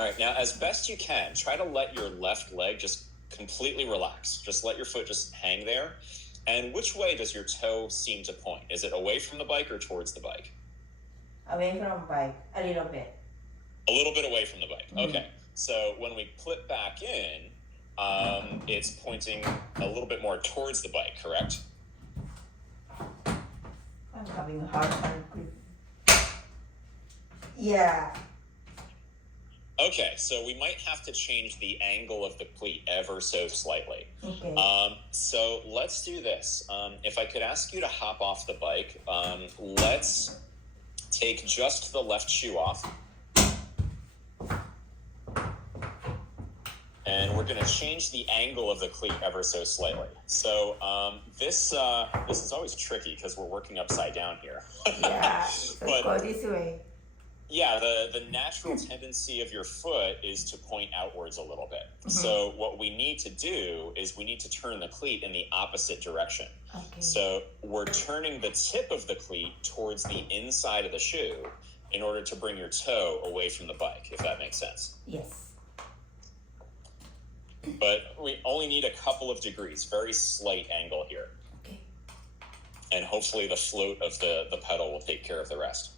All right, now as best you can, try to let your left leg just completely relax. Just let your foot just hang there. And which way does your toe seem to point? Is it away from the bike or towards the bike? Away from bike, a little bit. A little bit away from the bike. Okay, so when we clip back in, it's pointing a little bit more towards the bike, correct? I'm having a hard time grip. Yeah. Okay, so we might have to change the angle of the cleat ever so slightly. Okay. So let's do this. If I could ask you to hop off the bike, let's take just the left shoe off. And we're going to change the angle of the cleat ever so slightly. So this is always tricky because we're working upside down here. Yeah, so But go this way. yeah, the natural tendency of your foot is to point outwards a little bit. So what we need to do is we need to turn the cleat in the opposite direction. Okay. So we're turning the tip of the cleat towards the inside of the shoe in order to bring your toe away from the bike, if that makes sense. Yes. But we only need a couple of degrees, very slight angle here. Okay. And hopefully the float of the pedal will take care of the rest.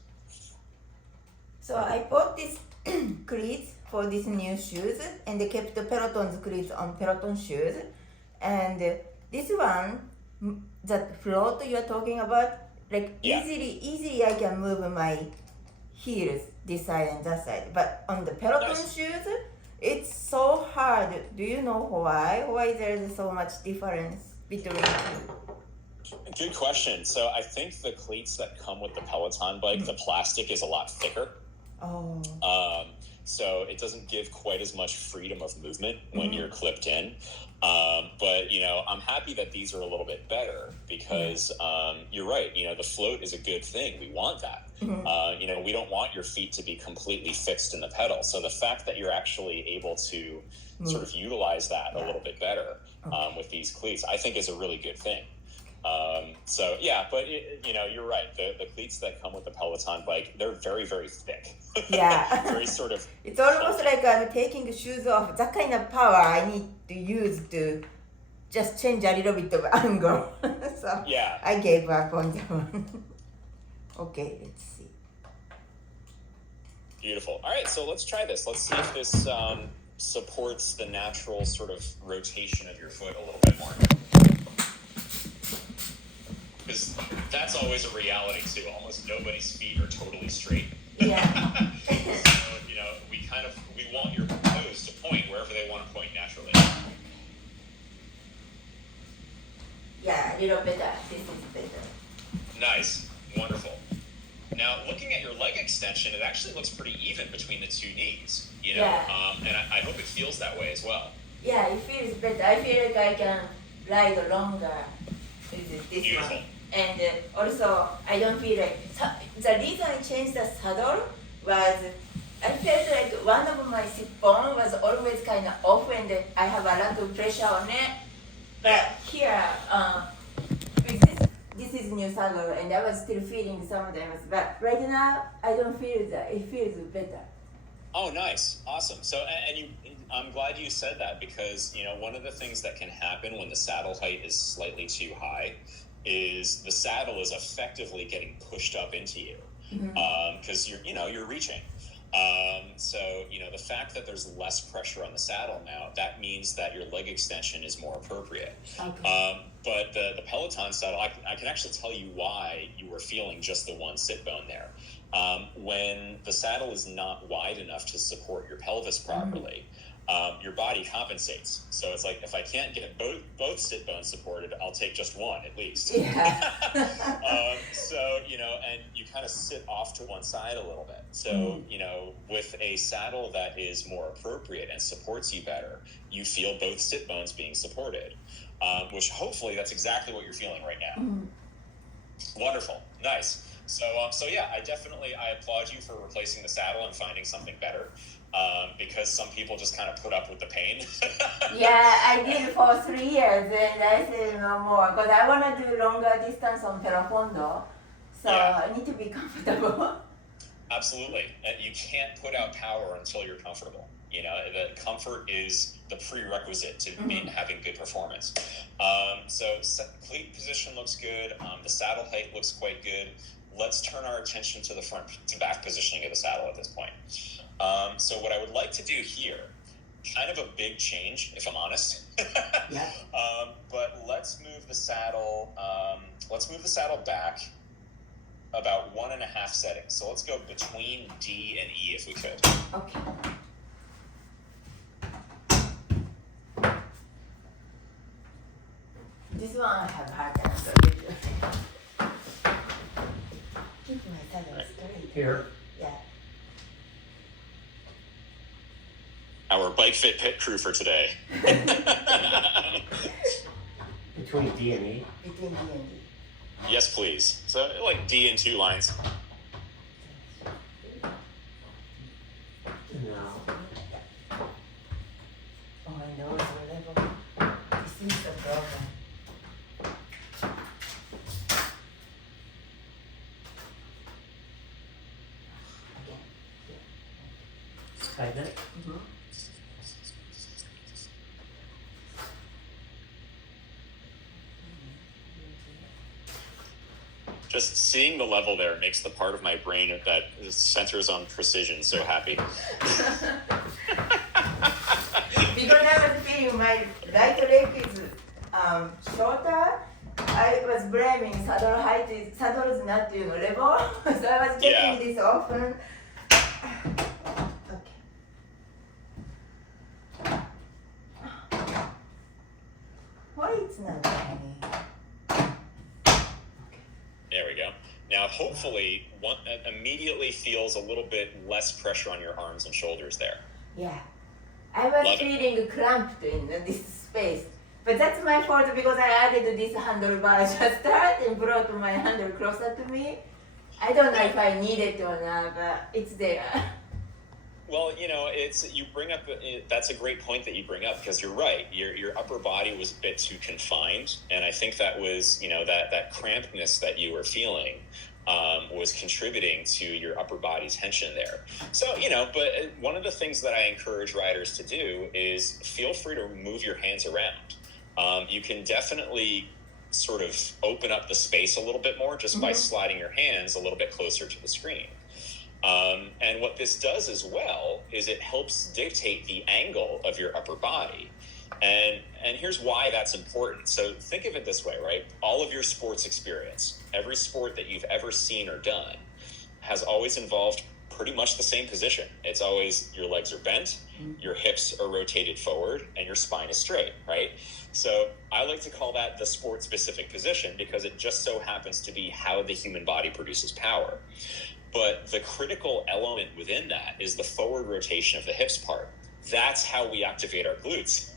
So I bought this cleats for these new shoes and they kept the Peloton's cleats on Peloton shoes. And this one, that float you're talking about, like easily I can move my heels this side and that side. But on the Peloton shoes, it's so hard. Do you know why? Why there's so much difference between the two? Good question. So I think the cleats that come with the Peloton bike, the plastic is a lot thicker. Oh. So it doesn't give quite as much freedom of movement when you're clipped in. But, I'm happy that these are a little bit better because you're right. The float is a good thing. We want that. We don't want your feet to be completely fixed in the pedal. So the fact that you're actually able to sort of utilize that a little bit better with these cleats, I think is a really good thing. But you're right. The cleats that come with the Peloton bike, they're very, very thick. Yeah. Very sort of. It's almost like I'm taking shoes off. That kind of power I need to use to just change a little bit of angle. So Yeah. I gave up on that one. Okay, let's see. Beautiful. All right, so let's try this. Let's see if this supports the natural sort of rotation of your foot a little bit more. Because that's always a reality too. Almost nobody's feet are totally straight. Yeah. So, we want your toes to point wherever they want to point naturally. Yeah, a little better. This is better. Nice. Wonderful. Now, looking at your leg extension, it actually looks pretty even between the two knees, Yeah. And I hope it feels that way as well. Yeah, it feels better. I feel like I can ride longer with this Beautiful. one. And also, I don't feel like... The reason I changed the saddle was I felt like one of my sit bone was always kind of off and I have a lot of pressure on it. But here, with this is new saddle and I was still feeling sometimes. But right now, I don't feel that. It feels better. Oh, nice. Awesome. So, I'm glad you said that because, one of the things that can happen when the saddle height is slightly too high is the saddle is effectively getting pushed up into you because you're reaching. So, the fact that there's less pressure on the saddle now, that means that your leg extension is more appropriate. Okay. But the Peloton saddle, I can actually tell you why you were feeling just the one sit bone there. When the saddle is not wide enough to support your pelvis properly, your body compensates. So it's like, if I can't get both sit bones supported, I'll take just one at least. Yeah. And you kind of sit off to one side a little bit. So, with a saddle that is more appropriate and supports you better, you feel both sit bones being supported, which hopefully that's exactly what you're feeling right now. Wonderful. Nice. So I applaud you for replacing the saddle and finding something better. Because some people just kind of put up with the pain. Yeah, I did for 3 years and I said no more because I want to do longer distance on Peloton, so I need to be comfortable. Absolutely. You can't put out power until you're comfortable. You know, the comfort is the prerequisite to having good performance. So cleat position looks good. The saddle height looks quite good. Let's turn our attention to the front to back positioning of the saddle at this point. So what I would like to do here, kind of a big change, if I'm honest. Yeah. But let's move the saddle. Let's move the saddle back about 1.5 settings. So let's go between D and E if we could. Okay. This one I have hard time to keep my saddle straight. Here. Yeah. Our Bike Fit pit crew for today. Between D and E. Between D and D. Yes, please. So like D in 2 lines. No. Oh, my nose a level. This is the problem. Like that? Just seeing the level there makes the part of my brain that centers on precision so happy. Because I was feeling my right leg is shorter, I was blaming saddle is not level, so I was checking this often. Okay. Why it's not happening? There we go. Now, hopefully, one immediately feels a little bit less pressure on your arms and shoulders there. Yeah, I was Love it. feeling cramped in this space. But that's my fault because I added this handlebar just start and brought my handle closer to me. I don't know if I need it or not, but it's there. Well, you know, you bring up that's a great point that you bring up because you're right. Your upper body was a bit too confined, and I think that was, you know, that crampedness that you were feeling was contributing to your upper body tension there. So, you know, but one of the things that I encourage riders to do is feel free to move your hands around. You can definitely sort of open up the space a little bit more just by sliding your hands a little bit closer to the screen. And what this does as well is it helps dictate the angle of your upper body. And here's why that's important. So think of it this way, right? All of your sports experience, every sport that you've ever seen or done has always involved pretty much the same position. It's always your legs are bent, your hips are rotated forward, and your spine is straight, right? So I like to call that the sport-specific position because it just so happens to be how the human body produces power. But the critical element within that is the forward rotation of the hips part. That's how we activate our glutes.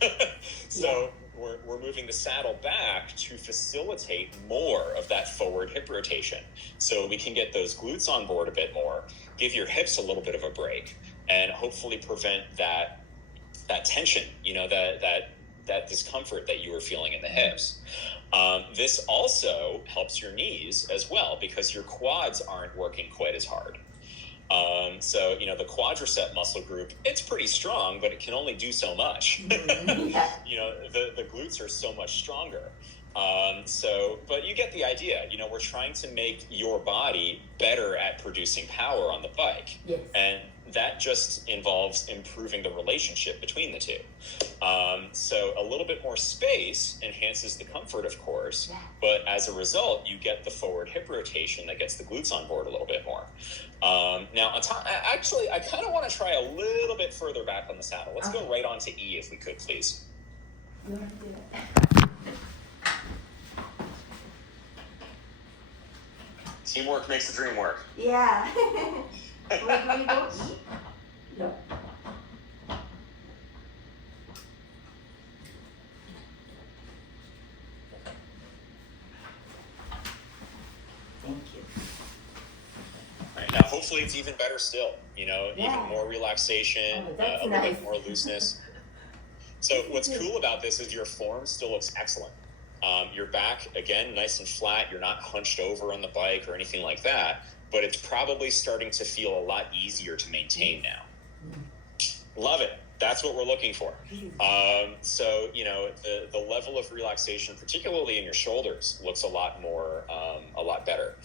So we're moving the saddle back to facilitate more of that forward hip rotation. So we can get those glutes on board a bit more, give your hips a little bit of a break, and hopefully prevent that tension, you know, that discomfort that you were feeling in the hips. This also helps your knees as well because your quads aren't working quite as hard. So, you know, the quadricep muscle group, it's pretty strong, but it can only do so much. Yeah. You know, the glutes are so much stronger. But you get the idea. You know, we're trying to make your body better at producing power on the bike. Yes. And that just involves improving the relationship between the two. So a little bit more space enhances the comfort, of course, but as a result, you get the forward hip rotation that gets the glutes on board a little bit more. Now, on top, actually, I kind of want to try a little bit further back on the saddle. Let's go right on to E if we could, please. You want to do that? Teamwork makes the dream work. Yeah. Where do we go? E? No. Thank you. All right, now, hopefully, it's even better still. You know, Yeah. even more relaxation, that's a little nice. bit more looseness. So what's cool about this is your form still looks excellent. Your back, again, nice and flat. You're not hunched over on the bike or anything like that. but it's probably starting to feel a lot easier to maintain now. Love it. That's what we're looking for. So, you know, the level of relaxation, particularly in your shoulders, looks a lot better.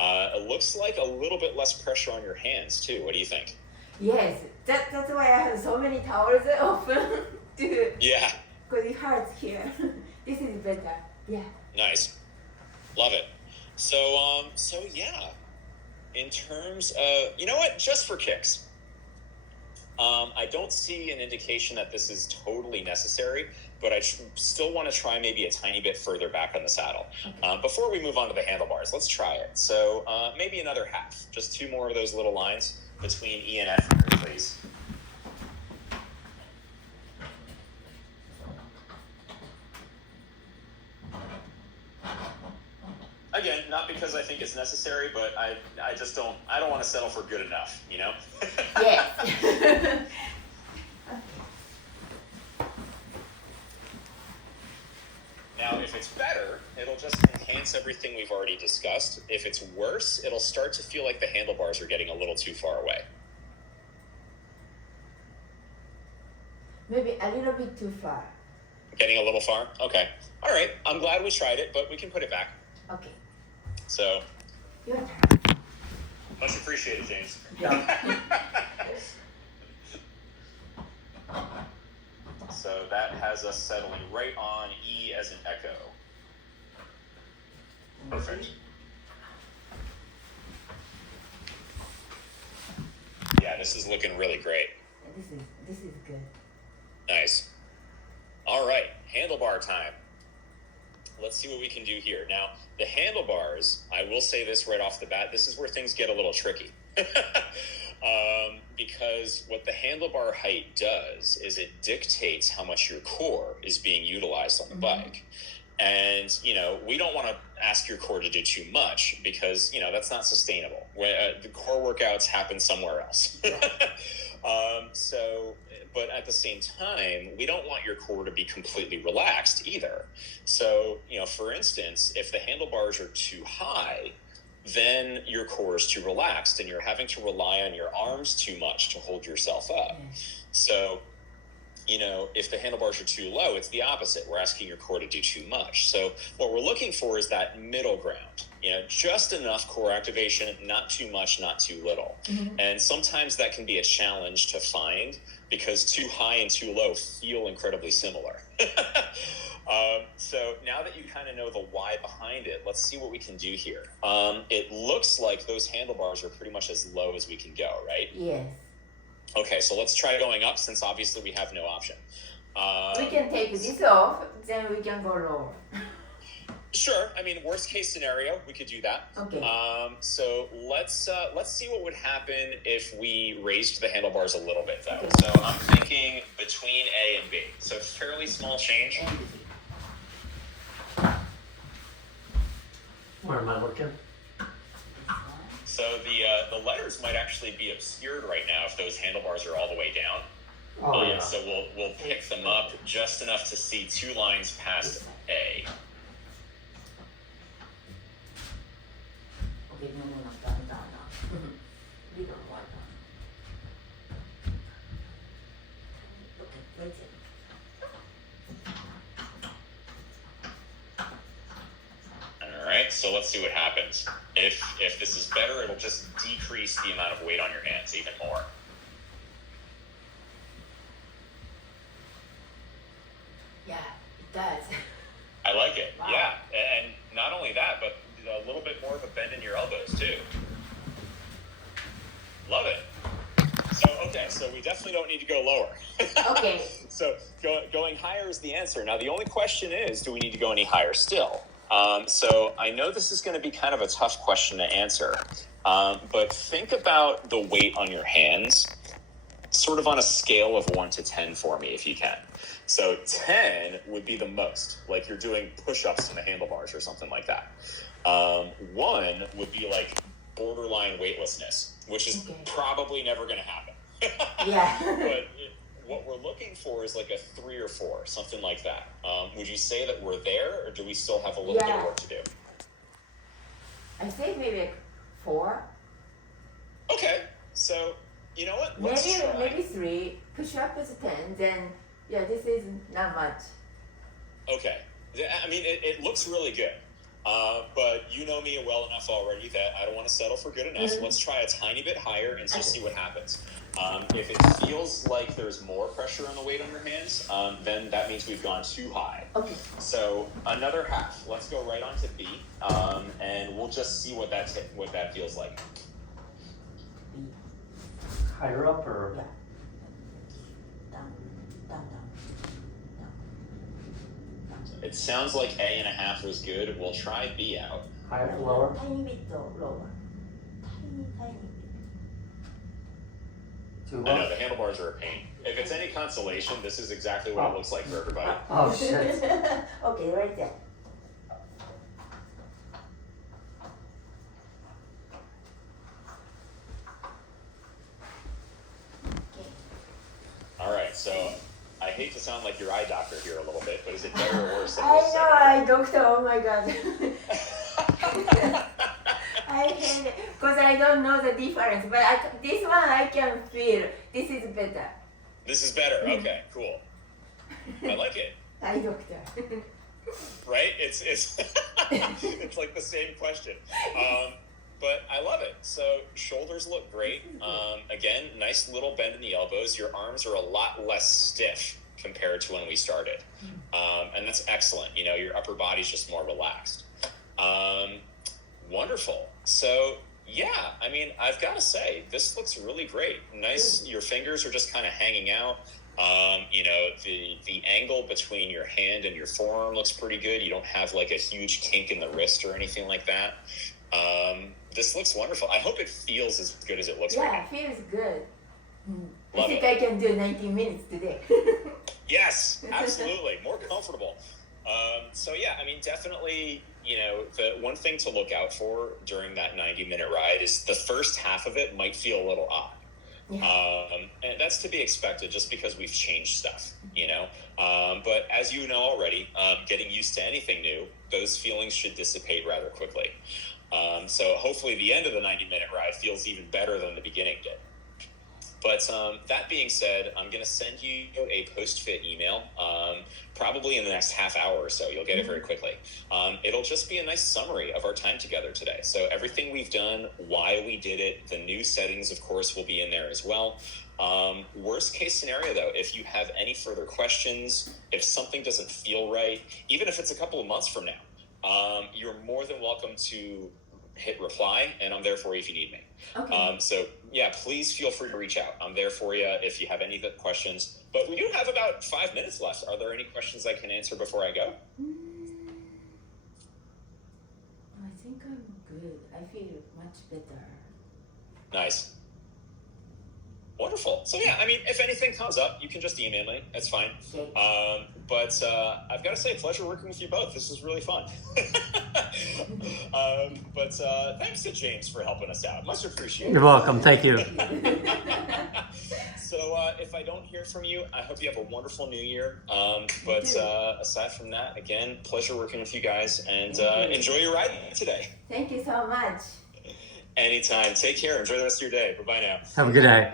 It looks like a little bit less pressure on your hands too. What do you think? Yes, that's why I have so many towels often to, Yeah. because it hurts here. This is better. Yeah. Nice. Love it. So yeah, in terms of, you know what, just for kicks, I don't see an indication that this is totally necessary, but I still want to try maybe a tiny bit further back on the saddle. Okay. Before we move on to the handlebars, let's try it. So maybe another half, just 2 more of those little lines between E and F here, please. Again, not because I think it's necessary, but I don't want to settle for good enough, you know? Yes. Now, if it's better, it'll just enhance everything we've already discussed. If it's worse, it'll start to feel like the handlebars are getting a little too far away. Maybe a little bit too far. Getting a little far? Okay. All right. I'm glad we tried it, but we can put it back. Okay. So, Your turn. much appreciated, James. Yeah. So that has us settling right on E as in echo. Perfect. Yeah, this is looking really great. This is good. Nice. All right, handlebar time. Let's see what we can do here. Now, the handlebars, I will say this right off the bat, this is where things get a little tricky. Because what the handlebar height does is it dictates how much your core is being utilized on the bike. And, you know, we don't want to ask your core to do too much because, you know, that's not sustainable. The core workouts happen somewhere else. But at the same time, we don't want your core to be completely relaxed either. So, you know, for instance, if the handlebars are too high, then your core is too relaxed and you're having to rely on your arms too much to hold yourself up. So, you know, if the handlebars are too low, it's the opposite. We're asking your core to do too much. So what we're looking for is that middle ground, you know, just enough core activation, not too much, not too little. And sometimes that can be a challenge to find because too high and too low feel incredibly similar. So now that you kind of know the why behind it, let's see what we can do here. It looks like those handlebars are pretty much as low as we can go, right? Yes. Okay, so let's try going up since obviously we have no option. We can take this off, then we can go lower. Sure. I mean, worst case scenario, we could do that. Okay. So let's see what would happen if we raised the handlebars a little bit, though. Okay. So I'm thinking between A and B. So fairly small change. Where am I looking? So the letters might actually be obscured right now if those handlebars are all the way down. Oh, yeah. So we'll pick them up just enough to see 2 lines past A. Okay, no. We don't want that. Okay, wait it. All right, so let's see what happens. If this is better, it'll just decrease the amount of weight on your hands even more. Yeah, it does. I like it. Wow. Yeah, and not only that, but a little bit more of a bend in your elbows too. Love it. So we definitely don't need to go lower. Okay. So going higher is the answer. Now the only question is, do we need to go any higher still? So I know this is going to be kind of a tough question to answer, but think about the weight on your hands, sort of on a scale of 1 to 10 for me, if you can. So 10 would be the most, like you're doing push-ups in the handlebars or something like that. 1 would be like borderline weightlessness, which is probably never going to happen. Yeah. But what we're looking for is like a 3 or 4, something like that. Would you say that we're there, or do we still have a little bit of work to do? I say maybe like 4. Okay, so you know what? Let's try. Maybe 3. Push-up is 10. Then yeah, this is not much. Okay. I mean, it looks really good. But you know me well enough already that I don't want to settle for good enough. Mhm. Let's try a tiny bit higher and just see what happens. If it feels like there's more pressure on the weight on your hands, then that means we've gone too high. Okay. So another half. Let's go right on to B, and we'll just see what that feels like. Higher up or Yeah. Down, down, down. It sounds like A.5 was good. We'll try B out. higher, lower? Tiny bit lower. Tiny. Too I know low? the handlebars are a pain. If it's any consolation, this is exactly what it looks like for everybody. Oh, shit. Okay, right there. All right, so I hate to sound like your eye doctor here a little bit, but is it better or worse than I this know, I doctor. Oh my god. second? I hate it because I don't know the difference. But this one I can feel. This is better. This is better. Okay, cool. I like it. I doctor. Right? It's it's like the same question. But I love it. So shoulders look great. Again, nice little bend in the elbows. Your arms are a lot less stiff compared to when we started. And that's excellent. You know, your upper body's just more relaxed. Wonderful. So yeah, I mean, I've got to say, this looks really great. Nice. Your fingers are just kind of hanging out. You know, the angle between your hand and your forearm looks pretty good. You don't have like a huge kink in the wrist or anything like that. This looks wonderful. I hope it feels as good as it looks right Yeah, now. feels good. I Love think it. I can do 90 minutes today. Yes, absolutely. More comfortable. So yeah, I mean, definitely, you know, the one thing to look out for during that 90-minute ride is the first half of it might feel a little odd. Yeah. And that's to be expected just because we've changed stuff, you know. But as you know already, getting used to anything new, those feelings should dissipate rather quickly. So hopefully the end of the 90-minute ride feels even better than the beginning did. But that being said, I'm going to send you a post-fit email, probably in the next half hour or so. You'll get it very quickly. It'll just be a nice summary of our time together today. So everything we've done, why we did it, the new settings, of course, will be in there as well. Worst case scenario, though, if you have any further questions, if something doesn't feel right, even if it's a couple of months from now, you're more than welcome to hit reply, and I'm there for you if you need me. Okay. So yeah, please feel free to reach out. I'm there for you if you have any questions. But we do have about 5 minutes left. Are there any questions I can answer before I go? I think I'm good. I feel much better. Nice. Wonderful. So yeah, I mean, if anything comes up, you can just email me. That's fine. Okay. But I've got to say, pleasure working with you both. This is really fun. But thanks to James for helping us out. Much appreciated. You're welcome. Thank you. So if I don't hear from you, I hope you have a wonderful new year. But aside from that, again, pleasure working with you guys, and enjoy your ride today. Thank you so much. Anytime. Take care. Enjoy the rest of your day. Bye-bye now. Have a good day.